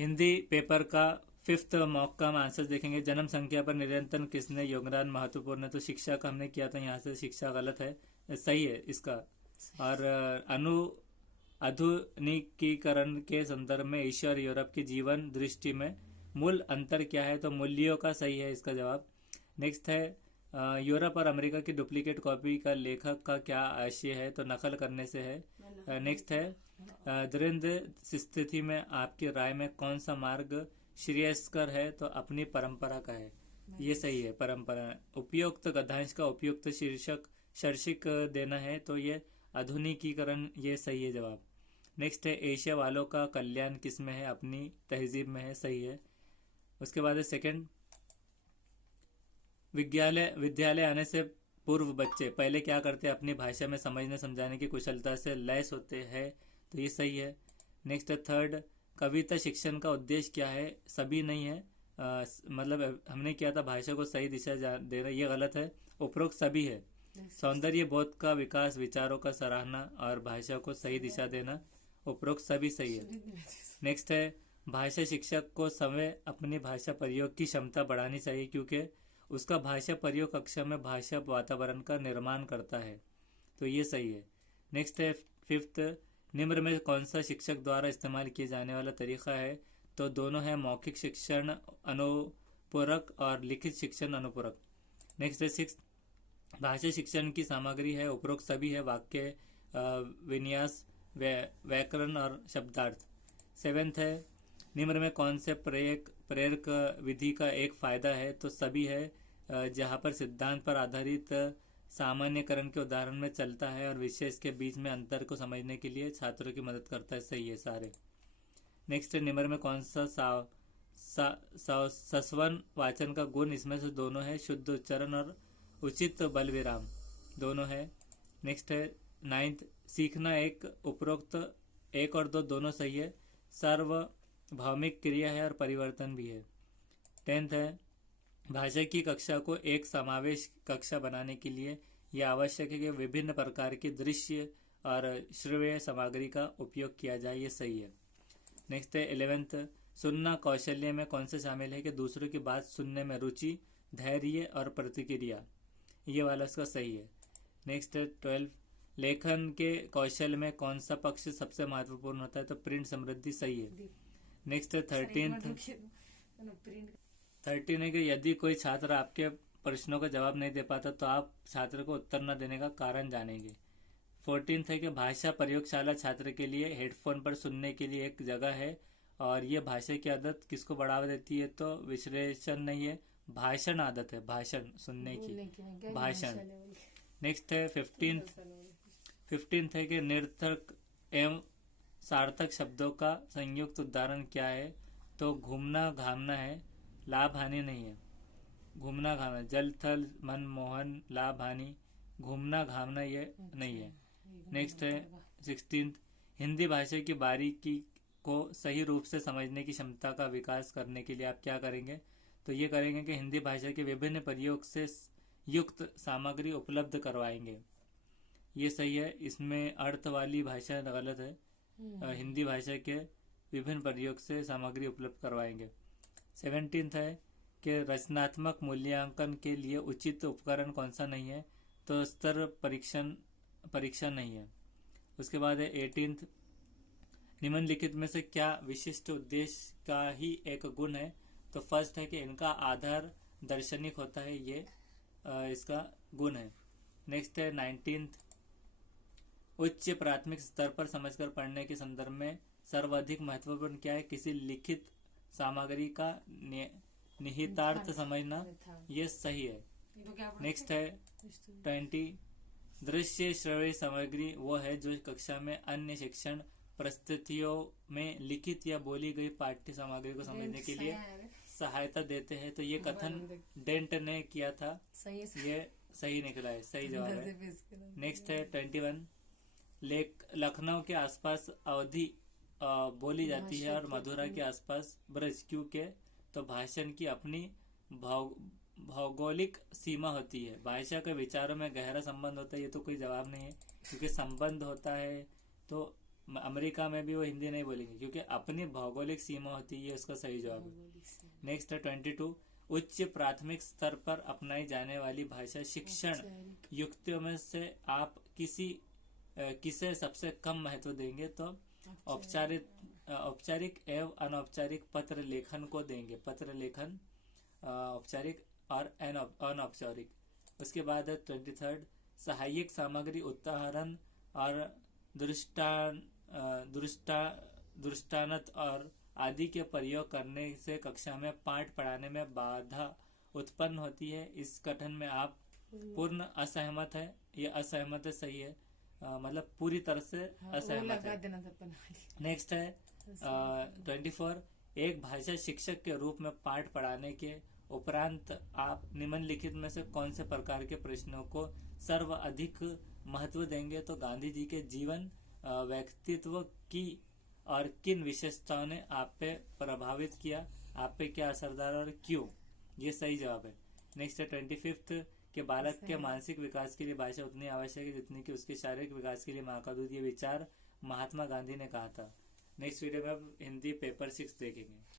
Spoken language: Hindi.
हिंदी पेपर का फिफ्थ मॉक का हम आंसर देखेंगे। जन्म संख्या पर निरंतर किसने योगदान महत्वपूर्ण है, तो शिक्षा का हमने किया था, यहाँ से शिक्षा गलत है, सही है इसका। और आधुनिकीकरण के संदर्भ में एशिया और यूरोप की जीवन दृष्टि में मूल अंतर क्या है, तो मूल्यों का, सही है इसका जवाब। नेक्स्ट है यूरोप और अमेरिका की डुप्लीकेट कॉपी का लेखक का क्या आशय है, तो नकल करने से है। नेक्स्ट है धीरेन्द्र स्थिति में आपकी राय में कौन सा मार्ग श्रेयस्कर है, तो अपनी परंपरा का है, ये सही है, परंपरा। उपयुक्त गद्यांश का उपयुक्त शीर्षक देना है, तो ये आधुनिकीकरण, ये सही है जवाब। नेक्स्ट है एशिया वालों का कल्याण किस में है, अपनी तहजीब में है, सही है। उसके बाद है सेकंड, विद्यालय आने से पूर्व बच्चे पहले क्या करते हैं, अपनी भाषा में समझने समझाने की कुशलता से लैस होते हैं, तो ये सही है। नेक्स्ट है थर्ड, कविता शिक्षण का उद्देश्य क्या है, सभी नहीं है, मतलब हमने किया था भाषा को सही दिशा देना, ये गलत है, उपरोक्त सभी है। सौंदर्य बोध का विकास, विचारों का सराहना और भाषा को सही दिशा देना, उपरोक्त सभी सही है। नेक्स्ट है भाषा शिक्षक को समय अपनी भाषा प्रयोग की क्षमता बढ़ानी चाहिए, क्योंकि उसका भाषा प्रयोग कक्षा में भाषा वातावरण का निर्माण करता है, तो ये सही है। नेक्स्ट है फिफ्थ, निम्न में कौन सा शिक्षक द्वारा इस्तेमाल किए जाने वाला तरीका है, तो दोनों है मौखिक शिक्षण अनुपूरक और लिखित शिक्षण अनुपूरक। नेक्स्ट है सिक्स, भाषा शिक्षण की सामग्री है, उपरोक्त सभी है, वाक्य विन्यास, व्याकरण और शब्दार्थ। सेवेंथ है निम्न में कौन से प्रेरक विधि का एक फायदा है, तो सभी है, जहाँ पर सिद्धांत पर आधारित सामान्यकरण के उदाहरण में चलता है और विशेष के बीच में अंतर को समझने के लिए छात्रों की मदद करता है, सही है सारे। नेक्स्ट है निम्न में कौन सा सस्वन वाचन का गुण, इसमें से दोनों है, शुद्ध उच्चारण और उचित बल विराम, दोनों है। नेक्स्ट है नाइन्थ, सीखना एक, उपरोक्त एक और दो दोनों सही है, सार्वभौमिक क्रिया है और परिवर्तन भी है। टेंथ है भाषा की कक्षा को एक समावेश कक्षा बनाने के लिए यह आवश्यक है कि विभिन्न प्रकार की दृश्य और श्रव्य सामग्री का उपयोग किया जाए, ये सही है। नेक्स्ट है 11th, सुनना कौशल्य में कौन से शामिल है, कि दूसरों की बात सुनने में रुचि, धैर्य और प्रतिक्रिया, ये वाला इसका सही है। नेक्स्ट है 12th, लेखन के कौशल में कौन सा पक्ष सबसे महत्वपूर्ण होता है, तो प्रिंट समृद्धि, सही है। नेक्स्ट है 13th है कि यदि कोई छात्र आपके प्रश्नों का जवाब नहीं दे पाता तो आप छात्र को उत्तर न देने का कारण जानेंगे। 14th है कि भाषा प्रयोगशाला छात्र के लिए हेडफोन पर सुनने के लिए एक जगह है, और ये भाषा की आदत किसको बढ़ावा देती है, तो विश्लेषण नहीं है, भाषण आदत है, भाषण सुनने की, भाषण। नेक्स्ट है 15th है कि निरर्थक एवं सार्थक शब्दों का संयुक्त उदाहरण क्या है, तो घूमना घामना है, लाभ हानि नहीं है, घूमना घामना, जल थल मन मोहन, लाभ हानि, घूमना घामना ये नहीं है। नेक्स्ट है 16th, हिंदी भाषा की बारीकी को सही रूप से समझने की क्षमता का विकास करने के लिए आप क्या करेंगे, तो ये करेंगे कि हिंदी भाषा के विभिन्न प्रयोग से युक्त सामग्री उपलब्ध करवाएंगे, ये सही है। इसमें अर्थ वाली भाषा गलत है, हिंदी भाषा के विभिन्न प्रयोग से सामग्री उपलब्ध करवाएंगे। 17th है कि रचनात्मक मूल्यांकन के लिए उचित उपकरण कौन सा नहीं है, तो स्तर परीक्षा नहीं है। उसके बाद है 18th, निम्नलिखित में से क्या विशिष्ट उद्देश्य का ही एक गुण है, तो फर्स्ट है कि इनका आधार दार्शनिक होता है, ये इसका गुण है। नेक्स्ट है 19th, उच्च प्राथमिक स्तर पर समझकर पढ़ने के संदर्भ में सर्वाधिक महत्वपूर्ण क्या है, किसी लिखित सामग्री का निहितार्थ समझना, ये सही है। नेक्स्ट है 20, दृश्य श्रव्य सामग्री वो है जो कक्षा में अन्य शिक्षण परिस्थितियों में लिखित या बोली गई पाठ्य सामग्री को समझने के लिए सहायता देते हैं, तो ये कथन डेंट ने किया था, ये सही निकला है, सही जवाब है। नेक्स्ट है 21, लखनऊ के आसपास अवधि बोली जाती है और मथुरा के आसपास ब्रज, क्योंकि तो भाषण की अपनी भौगोलिक सीमा होती है, भाषा के विचारों में गहरा संबंध होता है, ये तो कोई जवाब नहीं है, क्योंकि संबंध होता है तो अमेरिका में भी वो हिंदी नहीं बोलेंगे क्योंकि अपनी भौगोलिक सीमा होती है, ये उसका सही जवाब है। नेक्स्ट है 22, उच्च प्राथमिक स्तर पर अपनाई जाने वाली भाषा शिक्षण युक्तियों में से आप किसे सबसे कम महत्व देंगे? तो औपचारिक एवं अनौपचारिक पत्र लेखन को देंगे। पत्र लेखन औपचारिक और अनौपचारिक। उसके बाद है 23, सहायक सामग्री उदाहरण और दृष्टांत और आदि के प्रयोग करने से कक्षा में पाठ पढ़ाने में बाधा उत्पन्न होती है। इस कथन में आप पूर्ण असहमत है? ये असहमत है, सही है। मतलब पूरी तरह से असहमत है। नेक्स्ट है 24, एक भाषा शिक्षक के रूप में पाठ पढ़ाने के उपरांत आप निम्नलिखित में से कौन से प्रकार के प्रश्नों को सर्वाधिक महत्व देंगे? तो गांधी जी के जीवन, व्यक्तित्व की और किन विशेषताओं ने आप पे प्रभावित किया, आप पे क्या असरदार और क्यों? ये सही जवाब है। नेक्स्ट है 25 कि बालक के मानसिक विकास के लिए भाषा उतनी आवश्यक है जितनी कि उसके शारीरिक विकास के लिए माँ का दूध। ये विचार महात्मा गांधी ने कहा था। नेक्स्ट वीडियो में अब हिंदी पेपर 6 देखेंगे।